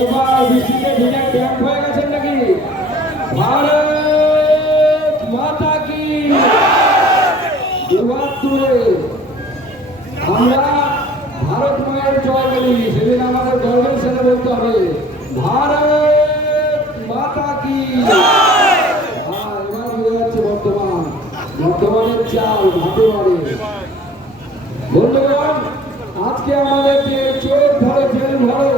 এবার বৃষ্টিতে ভিজে ক্যাম্প হয়ে গেছেন নাকি? ভারত মাতা কি দুহাত তুলে আমরা ভারত মায়ের জয় বলি। সেদিন আমাদের গর্বের সাথে বলতে হবে ভারত মাতা কি। এবার বোঝা যাচ্ছে বর্তমানের চাল ভাতে মারে। বন্ধুগণ, আজকে আমাদের যে চোর ধরো জেল ভরো,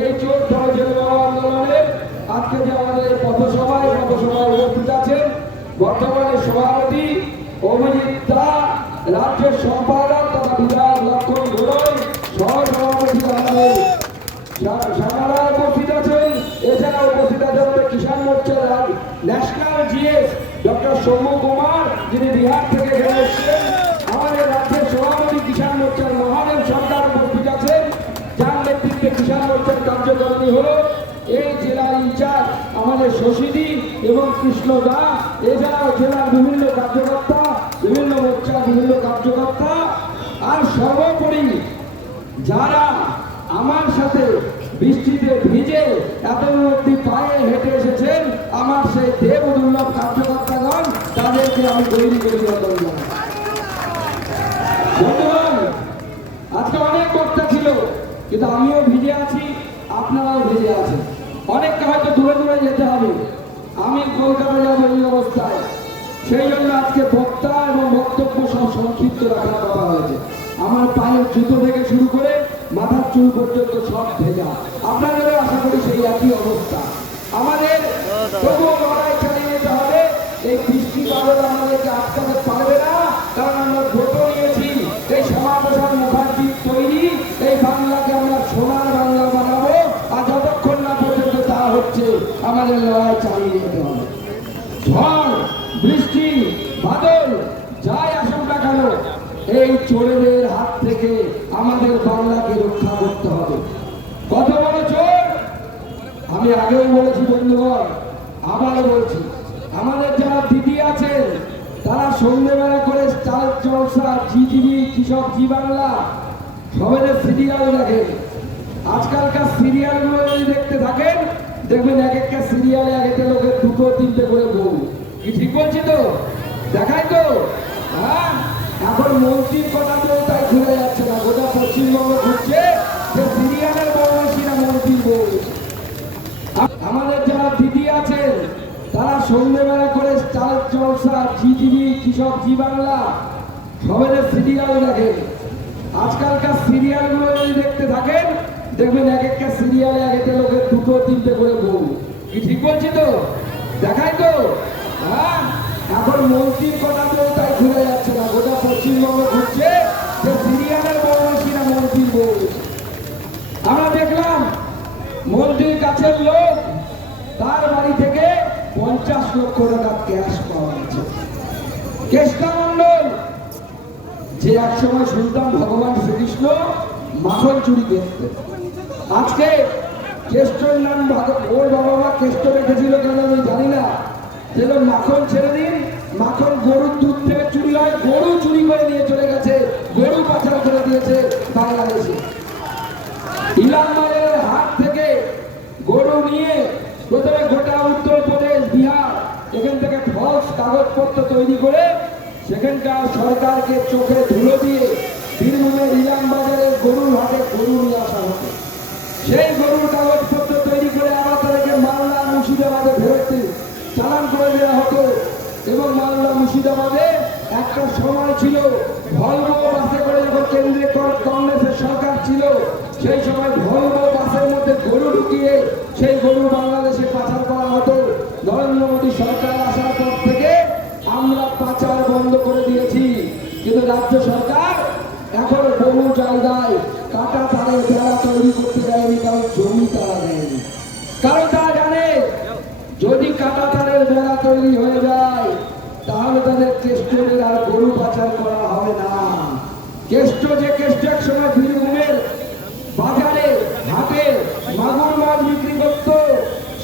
এই চোর ধরো জেল ভরো আন্দোলনে আজকে যে আমাদের পথসভায় উপস্থিত আছেন বর্তমানে সভাপতি অভিজিৎ দা, রাজ্যের সম্পাদক তথা বিধায়ক লক্ষণ ঘোড়ই, সহসভাপতি আমাদের সামারা উপস্থিত আছেন। এছাড়া উপস্থিত আছেন কিষাণ মোর্চার national GS doctor Soumya Kumar, যিনি বিহার থেকে এখানে এসেছেন। আমাদের রাজ্যের সভাপতি কিষাণ মোর্চার মহাদেব সরকার উপস্থিত আছেন, যার নেতৃত্বে কিষাণ মোর্চার কার্যকারিণী হলো এই জেলার ইনচার্জ আমাদের শশীদি এবং কৃষ্ণ দা। এছাড়াও জেলার বিভিন্ন কার্যকর্তা, বিভিন্ন মোর্চার বিভিন্ন কার্যকর্তা, আর সর্বোপরি যারা আমার সাথে বৃষ্টিতে ভিজে এত অব্দি পায়ে হেঁটে এসেছেন, আমার সেই দেব দুর্লভ কার্যকর্তাগণ, তাদেরকে আমি তৈরি করে বন্ধুগণ, আজকে অনেক বক্তা ছিল, কিন্তু আমিও ভিজে আছি, আপনারাও ভিজে আছেন। অনেকটা হয়তো দূরে দূরে যেতে হবে, আমি কলকাতা যাবো এই অবস্থায়। সেই জন্য আজকে বক্তা এবং বক্তব্য সব সংক্ষিপ্ত রাখার কথা হয়েছে। আমার পায়ের জুতো থেকে শুরু করে মাথার চুল পর্যন্ত সব ভেজা। আপনাদেরও আশা করি সেই একই অবস্থা। আমাদের তবুও লড়াই চালিয়ে যেতে হবে। এই বৃষ্টি বাদল আমাদেরকে আটকাতে পারবে না, কারণ আমরা ব্রত নিয়েছি এই শ্যামাপ্রসাদ মুখার্জির তৈরি এই বাংলাকে আমরা সোনার বাংলা বানাবো। আর যতক্ষণ না পর্যন্ত তা হচ্ছে, আমাদের লড়াই চালিয়ে যেতে হবে। ঝড় বৃষ্টি বাদল যাই আসুক না কেন, এই চোরেদের হাত থেকে আমাদের বাংলাকে রক্ষা করতে হবে। কত বড় চোর আমি আগেও বলেছি বন্ধুগণ, আবারও বলছি, আমাদের যারা দিদি আছেন তারা সন্ধ্যেবেলা করে চাল জলসা, জি টিভি, কৃষক, জি বাংলা সবের সিরিয়াল দেখেন। আজকালকার সিরিয়ালগুলো যদি দেখতে থাকেন, দেখবেন এক একটা সিরিয়ালে এক একটা লোকের দুটো তিনটে করে বউ। কি ঠিক বলছি তো? দেখাই তো? হ্যাঁ, এখন মন্ত্রীর কথা তো তাই ঘুরে যাচ্ছে না, গোটা পশ্চিমবঙ্গ ঘুরছে যে সিরিয়ালের বউ বেশি না মন্ত্রীর বউ। আমাদের যারা দিদি আছেন তারা সন্ধ্যেবেলা করে চাল জলসা, জি টিভি, কৃষক, জি বাংলা সবের সিরিয়াল দেখেন। আজকালকার সিরিয়ালগুলো যদি দেখতে থাকেন, দেখবেন এক একটা সিরিয়ালে এক একটা লোকের দুটো তিনটে করে বউ। কি ঠিক বলছি তো? দেখাই তো? হ্যাঁ, এখন মন্ত্রীর কথা তো তাই ঘুরে যাচ্ছে না, গোটা পশ্চিমবঙ্গ ঘুরছে যে সিরিয়ালের বউ বেশি না মন্ত্রীর বউ। আমরা দেখলাম মন্ত্রীর কাছের লোক, তার বাড়ি থেকে 50 লক্ষ টাকা ক্যাশ পাওয়া গেছে। কেষ্টা মন্ডল, যে একসময় শুনতাম ভগবান শ্রীকৃষ্ণ মাখন চুরি করতেন, আজকে কেষ্টর নাম ওর বাবা মা কেষ্ট রেখেছিল কেন আমি জানি না। যেন মাখন ছেড়ে দিন, মাখন গরুর দুধ থেকে চুরি হয়, গরু চুরি করে নিয়ে চলে গেছে, গরু পাচার করে দিয়েছে বাংলাদেশে। ইলামবাজারের হাট থেকে গরু নিয়ে প্রথমে গোটা উত্তরপ্রদেশ, বিহার, এখান থেকে ফলস কাগজপত্র তৈরি করে সেখানকার সরকারকে চোখে ধুলো দিয়ে বীরভূমের ইলামবাজারের গরুর হাটে গরু নিয়ে আসা হতো। সেই গরুর কাগজপত্র তৈরি করে আবার তাদেরকে মালদা, মুর্শিদাবাদে ফেরত চালান করে দেওয়া হতো। এবং মালদা, মুর্শিদাবাদে একটা সময় ছিল ভলভো বাসে করে, যখন কেন্দ্রে কংগ্রেসের সরকার ছিল সেই সময় ভলভো বাসের মধ্যে গরু ঢুকিয়ে সেই গরু বাংলাদেশে পাচার করা হতো। নরেন্দ্র মোদী সরকার আসার পর থেকে আমরা পাচার বন্ধ করে দিয়েছি, কিন্তু রাজ্য সরকার এখন বহু জায়গায় কাটা তারের বেড়া তৈরি করতে দেয়নি, কারণ জমি তারা দেয়নি। কারণ তারা জানে যদি কাটা তারের বেড়া তৈরি হয়ে যায় তাহলে তাদের কেষ্টদের আর গরু পাচার করা হবে না। কেষ্ট, যে কেষ্ট এক সময় বীরভূমের বাজারে হাটে মাগুর মাছ বিক্রি করত,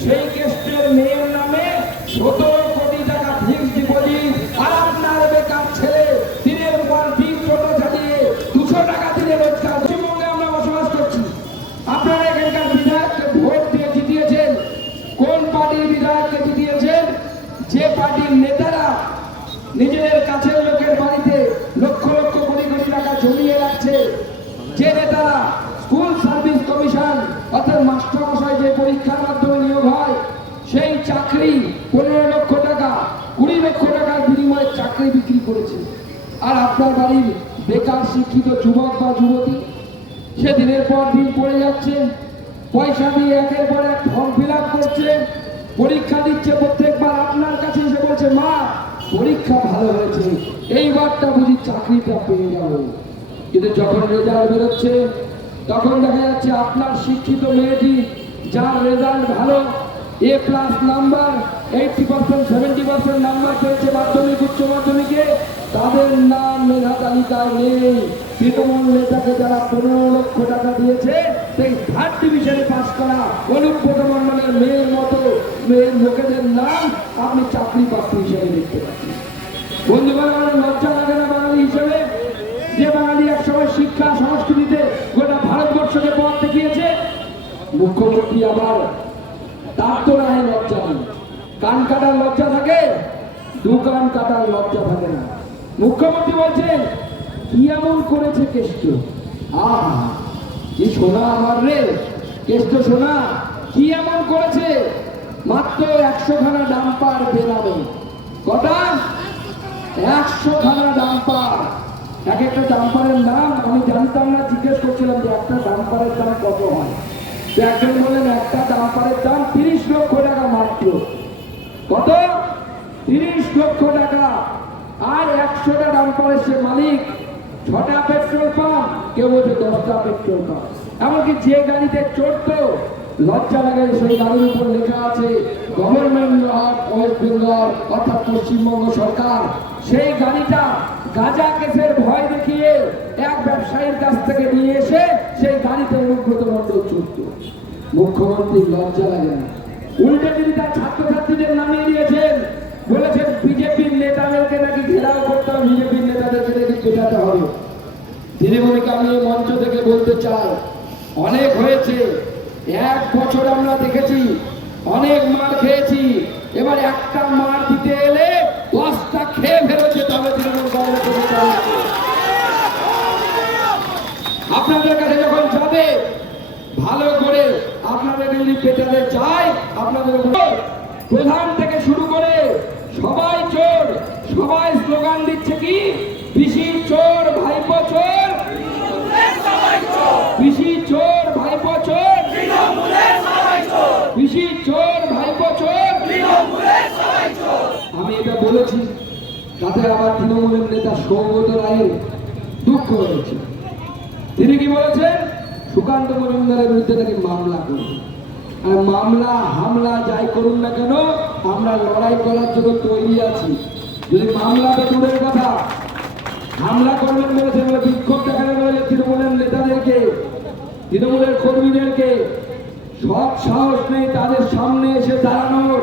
সেই কেষ্টের মেয়ের নামে 17 কোটি টাকা ফিক্সড ডিপোজিট। আর আপনার বেকার ছেলে দিনের পর দিন ছোট চালিয়ে 200 টাকা দিনে রোজগার। পশ্চিমবঙ্গে আমরা বসবাস করছি, আপনারা এখানকার বিধায়ককে ভোট যে নেতারা স্কুল সার্ভিস কমিশন অর্থাৎ মাস্টারমশাই যে পরীক্ষার মাধ্যমে নিয়োগ হয় সেই চাকরি 15 লক্ষ টাকা 20 লক্ষ টাকার বিনিময়ে চাকরি বিক্রি করেছে। আর আপনার বাড়ির বেকার শিক্ষিত যুবক বা যুবতী সে দিনের পর দিন পড়ে যাচ্ছে, পয়সা দিয়ে একের পর এক ফর্ম ফিল আপ করছে, পরীক্ষা দিচ্ছে, প্রত্যেকবার আপনার কাছে এসে বলছে মা পরীক্ষা ভালো হয়েছে, এইবারটা বুঝি চাকরিটা পেয়ে যাবো। কিন্তু যখন রেজাল্ট বেরোচ্ছে তখন দেখা যাচ্ছে আপনার শিক্ষিত মেয়েটি যার রেজাল্ট ভালো A+ নাম্বার 80% 70% নাম্বার পেয়েছে মাধ্যমিক উচ্চ মাধ্যমিকে, তাদের নাম মেধা তালিকায় নেই। তৃণমূল নেতাকে যারা 15 লক্ষ টাকা দিয়েছে সেই 3rd ডিভিশনে পাস করা অনুব্রত মণ্ডলের মেয়ের মতো মেয়ের লোকেদের নাম আপনি চাকরি প্রার্থী হিসেবে দেখতে পাচ্ছেন। বন্ধুগণ, আমার লজ্জা লাগে না বাঙালি হিসেবে? যে বাঙালি একসময় শিক্ষা সংস্কৃতিতে গোটা ভারতবর্ষকে পথ দেখিয়েছে, মুখ্যমন্ত্রী আবার তার তো না লজ্জা নেই। কান কাটার লজ্জা থাকে, দোকান কাটার লজ্জা থাকে না। মুখ্যমন্ত্রী বলছেন কি এমন করেছে কেষ্ট, আহা কি সোনা আমার রে কেষ্ট সোনা, কি এমন করেছে? মাত্র 100 খানা ডাম্পার বেনামে। কটা? 100 খানা ডাম্পার। এক একটা ডাম্পারের নাম আমি জানতাম না, জিজ্ঞেস করছিলাম যে একটা ডাম্পারের দাম কত হয়। একজন বললেন একটা ডাম্পারের দাম 30 লক্ষ টাকা মাত্র। কত? 30 লক্ষ টাকা। আর 100টা ডাম্পারের সে মালিক, 6টা পেট্রোল পাম্প, কেউ বলছে 10টা পেট্রোল পাম্প। এমনকি যে গাড়িতে চড়তো লজ্জা লাগে, সেই গাড়ির উপর লেখা আছে গভর্নমেন্ট অফ ওয়েস্ট বেঙ্গল অর্থাৎ পশ্চিমবঙ্গ সরকার। সেই গাড়িটা গাঁজা কেসের ভয় দেখিয়ে এক ব্যবসায়ীর কাছ থেকে নিয়ে এসে সেই গাড়িতে অনুব্রত মণ্ডল চড়ত। মুখ্যমন্ত্রী লজ্জা লাগে না? উল্টে তিনি তার ছাত্রছাত্রীদের নামিয়ে দিয়েছেন, বলেছেন বিজেপির নেতাদেরকে নাকি ঘেরাও করতে হবে, বিজেপির নেতাদেরকে নাকি পেটাতে হবে। তৃণমূলকে আমি মঞ্চ থেকে বলতে চাই অনেক হয়েছে। 1 বছর আমরা দেখেছি অনেক মার খেয়েছি, এবার একটা মার দিতে এলে 10টা খেয়ে ফেরত যেতে হবে তৃণমূল কংগ্রেস। আপনাদের কাছে যখন যাবে ভালো করে আপনাদের যদি পেটাতে চায়, আপনাদের প্রধান থেকে শুরু করে সবাই চোর, সবাই স্লোগান দিচ্ছে কি পিসি চোর ভাইপো চোর, পিসি চোর ভাইপো চোর, পিসি চোর ভাইপো চোর। আমি এটা বলেছি তাতে আমার তৃণমূলের নেতা সৌগত রায়ের দুঃখ হয়েছে। তিনি কি বলেছেন? সুকান্ত মজুমদারের বিরুদ্ধে নাকি মামলা করবে। আর মামলা হামলা যাই করুন না কেন আমরা লড়াই করার জন্য তৈরি আছি। যদি মামলাটা দূরের কথা, হামলা করবেন বলেছে বলে বিক্ষোভ দেখানো বলেছে তৃণমূলের নেতাদেরকে, তৃণমূলের কর্মীদেরকে সব সাহস নেই তাদের সামনে এসে দাঁড়ানোর।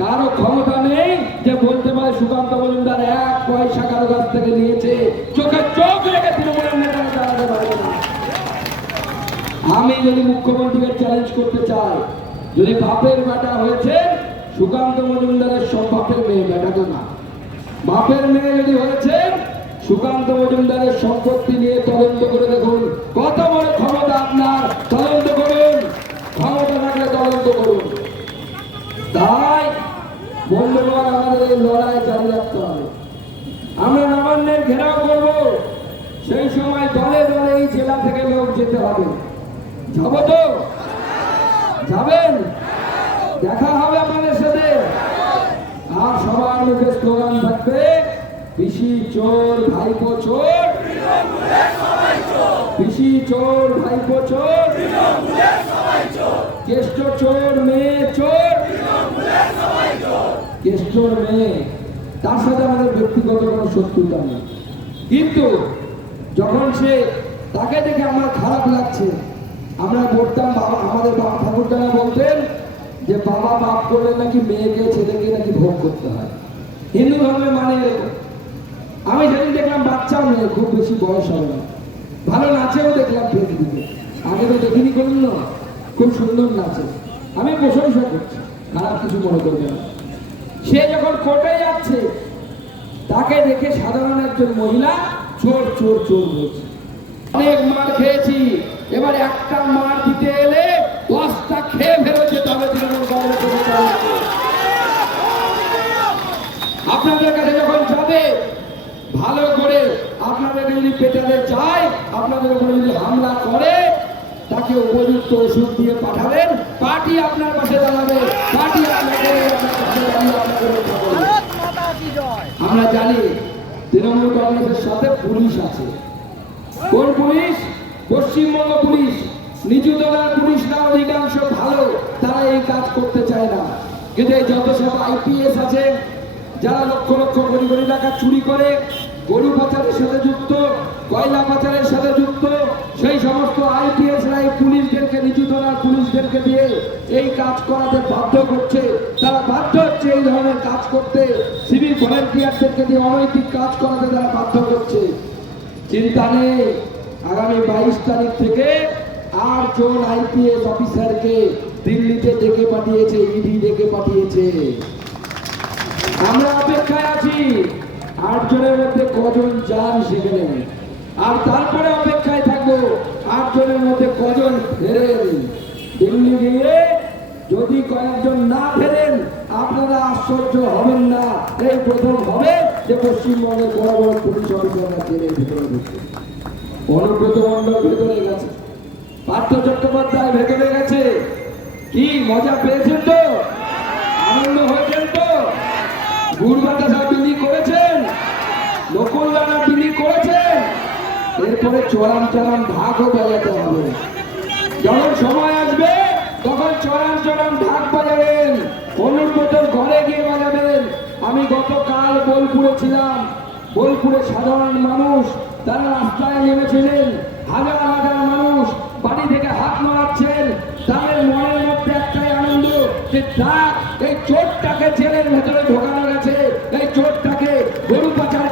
কারো ক্ষমতা নেই যে বলতে পারে সুকান্ত মজুমদার 1 পয়সা কারো কাছ থেকে নিয়েছে। চোখে চোখ রেখে তৃণমূলের নেতারা দাঁড়াতে পারবে না। আমি যদি মুখ্যমন্ত্রীকে চ্যালেঞ্জ করতে চাই, যদি বাপের বেটা হয়েছে সুকান্ত মজুমদারের সব বাপের মেয়ে, বেটা তো না, বাপের মেয়ে যদি হয়েছে সুকান্ত মজুমদারের সম্পত্তি নিয়ে তদন্ত করে দেখুন কত বড় ক্ষমতা আপনার। তদন্ত করুন, ক্ষমতা থাকলে তদন্ত করুন। তাই বন্ধুগণ, আমাদের এই লড়াই জারি রাখতে হবে। আমরা নবান্নের ঘেরাও করব, সেই সময় দলে দলে এই জেলা থেকে লোক যেতে হবে। যাবো তো? যাবেন? দেখা হবে আমাদের সাথে। আর সবার মুখে স্লোগান থাকবে পিসি চোর ভাইপো চোর, পিসি চোর ভাইপো চোর, কেষ্ট চোর মেয়ে চোর, কেষ্টর মেয়ে। তার সাথে আমাদের ব্যক্তিগত কোনো শত্রুতা নেই, কিন্তু যখন সে তাকে দেখে আমার খারাপ লাগছে, আমরা বলতাম বাবা, আমাদের বাবা ঠাকুরদারা বলতেন যে বাবা বাপ করলে নাকি মেয়েকে ছেলেকে নাকি ভোগ করতে হয়। হিন্দু ধর্মে মানে এরকম। আমি সেদিন দেখলাম বাচ্চা মেয়ে, খুব বেশি বয়স হবে না, ভালো নাচেও দেখলাম ফেসবুকে, আগে তো দেখিনি করুন না, খুব সুন্দর নাচে। আমি প্রশংসা করছি, খারাপ কিছু মনে করবে না। সে যখন কোর্টে যাচ্ছে তাকে দেখে সাধারণ একজন মহিলা চোর চোর চোর বলছে। অনেক মার খেয়েছি, এবার একটা মার দিতে এলে 10টা খেয়ে ফেরত যেতে হবে তৃণমূল কংগ্রেসের নেতাদেরকে। আপনাদের কাছে যখন যাবে ভালো করে আপনাদের যদি পেটাতে চায়, আপনাদের উপরে যদি হামলা করে, তাকে উপযুক্ত ওষুধ দিয়ে পাঠাবেন, পার্টি আপনার পাশে দাঁড়াবে, পার্টি আপনাকে আমরা জানি তৃণমূল কংগ্রেসের সাথে পুলিশ আছে। কোন পুলিশ? পশ্চিমবঙ্গ পুলিশ। নিচু তলার পুলিশরা অধিকাংশ ভালো, তারা এই কাজ করতে চায় না। কিন্তু এই যত সব আইপিএস আছে, যারা লক্ষ লক্ষ কোটি কোটি টাকা চুরি করে, গরু পাচারের সাথে যুক্ত, কয়লা পাচারের সাথে যুক্ত, সেই সমস্ত আইপিএসরা এই পুলিশদেরকে, নিচু তলার পুলিশদেরকে দিয়ে এই কাজ করাতে বাধ্য করছে। তারা বাধ্য হচ্ছে এই ধরনের কাজ করতে, সিভিল ভলেন্টিয়ারদেরকে দিয়ে অনৈতিক কাজ করাতে তারা বাধ্য করছে। চিন্তা নেই, আগামী 22 তারিখ থেকে 8 জন আইপিএস অফিসারকে দিল্লিতে ডেকে পাঠিয়েছে, ইডি ডেকে পাঠিয়েছে। আমরা অপেক্ষায় আছি 8 জনের মধ্যে কজন যান সেখানে, আর তারপরে অপেক্ষায় থাকবো 8 জনের মধ্যে কজন ফেরেন। দিল্লি গিয়ে যদি কয়েকজন না ফেরেন, আপনারা আশ্চর্য হবেন না। এই প্রথম হবে যে পশ্চিমবঙ্গের বড় বড় পুলিশ অফিসাররা জেলের ভিতরে ঢুকছে। অনুব্রত মণ্ডল ভেতরে গেছে, পার্থ চট্টোপাধ্যায় ভেতরে গেছে। কি মজা পেয়েছেন তো? আনন্দ হয়েছেন তো? গুড় বাতাসা বিলি করেছেন, নকুল দানা বিলি করেছেন। এরপরে চড়ান চড়ান ঢাকও বাজাতে হবে। যখন সময় আসবে তখন চড়ান চড়ান ঢাক বাজাবেন, অনুব্রতর ঘরে গিয়ে বাজাবেন। আমি গতকাল বোলপুরে ছিলাম। বোলপুরে সাধারণ মানুষ তারা রাস্তায় নেমেছিলেন, হাজার হাজার মানুষ বাড়ি থেকে হাত মারাচ্ছেন। তাদের মনের মধ্যে একটাই আনন্দ যে ডাক, এই চোরটাকে জেলের ভেতরে ঢোকানো গেছে, এই চোরটাকে গরু পাচার